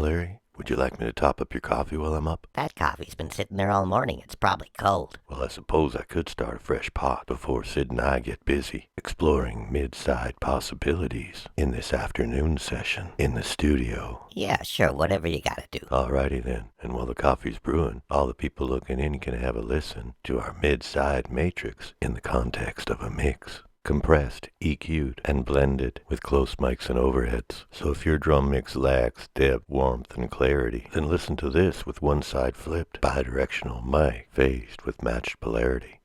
Well, Larry, would you like me to top up your coffee while I'm up? That coffee's been sitting there all morning. It's probably cold. Well, I suppose I could start a fresh pot before Sid and I get busy exploring mid-side possibilities in this afternoon session in the studio. Yeah, sure, whatever you gotta do. Alrighty then, and while the coffee's brewing, all the people looking in can have a listen to our mid-side matrix in the context of a mix. Compressed, EQ'd, and blended with close mics and overheads. So if your drum mix lacks depth, warmth, and clarity, then listen to this with one side flipped, bidirectional mic phased with matched polarity.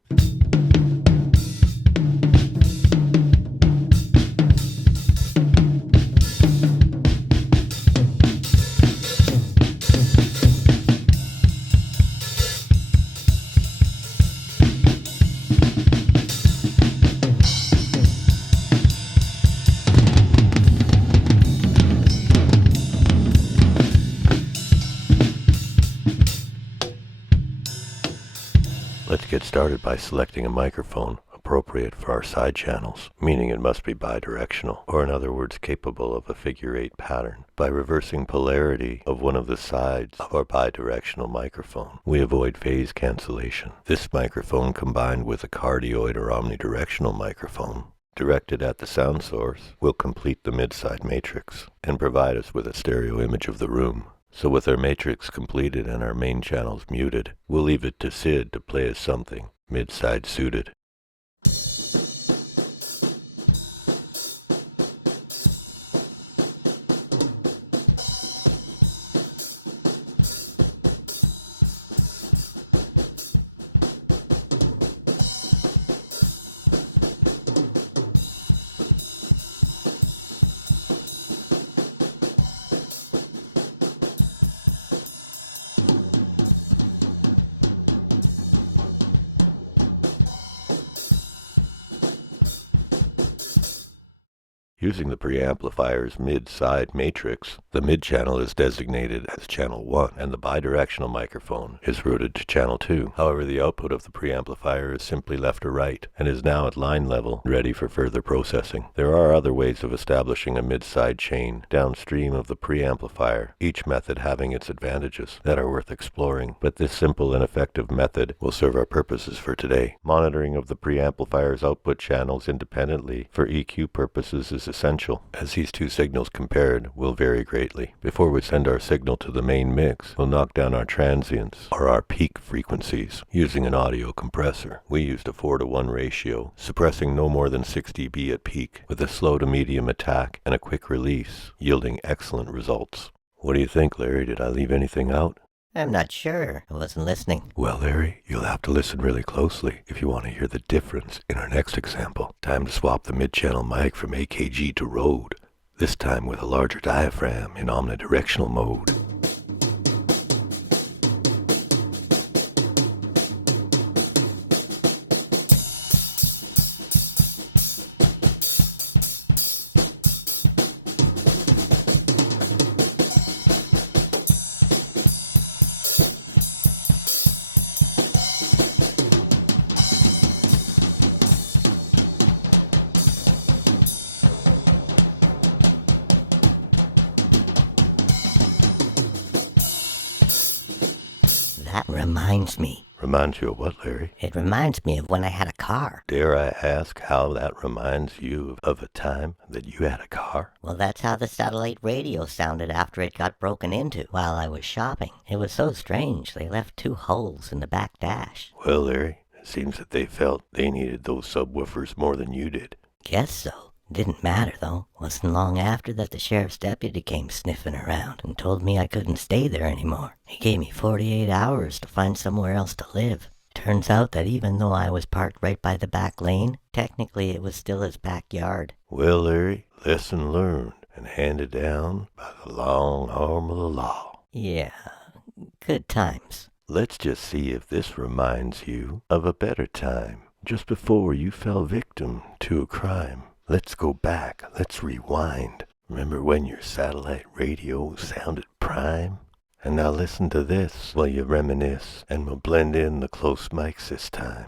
Let's get started by selecting a microphone appropriate for our side channels, meaning it must be bidirectional, or in other words capable of a figure-8 pattern. By reversing polarity of one of the sides of our bidirectional microphone, we avoid phase cancellation. This microphone combined with a cardioid or omnidirectional microphone directed at the sound source will complete the mid-side matrix and provide us with a stereo image of the room. So with our matrix completed and our main channels muted, we'll leave it to Sid to play us something mid-side suited. Using the preamplifier's mid-side matrix, the mid-channel is designated as channel 1, and the bidirectional microphone is routed to channel 2. However, the output of the preamplifier is simply left or right, and is now at line level, ready for further processing. There are other ways of establishing a mid-side chain downstream of the preamplifier, each method having its advantages that are worth exploring, but this simple and effective method will serve our purposes for today. Monitoring of the preamplifier's output channels independently for EQ purposes is essential, as these two signals compared will vary greatly. Before we send our signal to the main mix, we'll knock down our transients, or our peak frequencies, using an audio compressor. We used a 4:1 ratio, suppressing no more than 6 dB at peak, with a slow to medium attack and a quick release, yielding excellent results. What do you think, Larry? Did I leave anything out? I'm not sure. I wasn't listening. Well, Larry, you'll have to listen really closely if you want to hear the difference in our next example. Time to swap the mid-channel mic from AKG to Rode, this time with a larger diaphragm in omnidirectional mode. That reminds me. Reminds you of what, Larry? It reminds me of when I had a car. Dare I ask how that reminds you of a time that you had a car? Well, that's how the satellite radio sounded after it got broken into while I was shopping. It was so strange, they left 2 holes in the back dash. Well, Larry, it seems that they felt they needed those subwoofers more than you did. Guess so. Didn't matter, though. Wasn't long after that the sheriff's deputy came sniffing around and told me I couldn't stay there anymore. He gave me 48 hours to find somewhere else to live. Turns out that even though I was parked right by the back lane, technically it was still his backyard. Well, Larry, lesson learned and handed down by the long arm of the law. Yeah, good times. Let's just see if this reminds you of a better time, just before you fell victim to a crime. Let's go back, let's rewind. Remember when your satellite radio sounded prime? And now listen to this while you reminisce, and we'll blend in the close mics this time.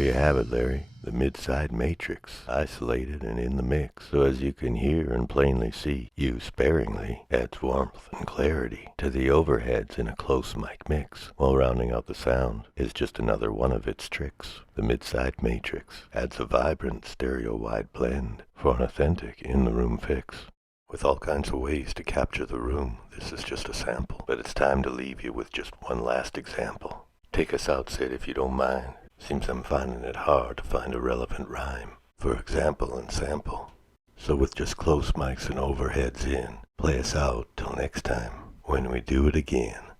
there you have it, Larry. The mid-side matrix, isolated and in the mix, so as you can hear and plainly see, used sparingly, adds warmth and clarity to the overheads in a close mic mix, while rounding out the sound is just another one of its tricks. The mid-side matrix adds a vibrant stereo-wide blend for an authentic in-the-room fix. With all kinds of ways to capture the room, this is just a sample, but it's time to leave you with just one last example. Take us out, Sid, if you don't mind. Seems I'm finding it hard to find a relevant rhyme for example and sample. So with just close mics and overheads in, play us out till next time when we do it again.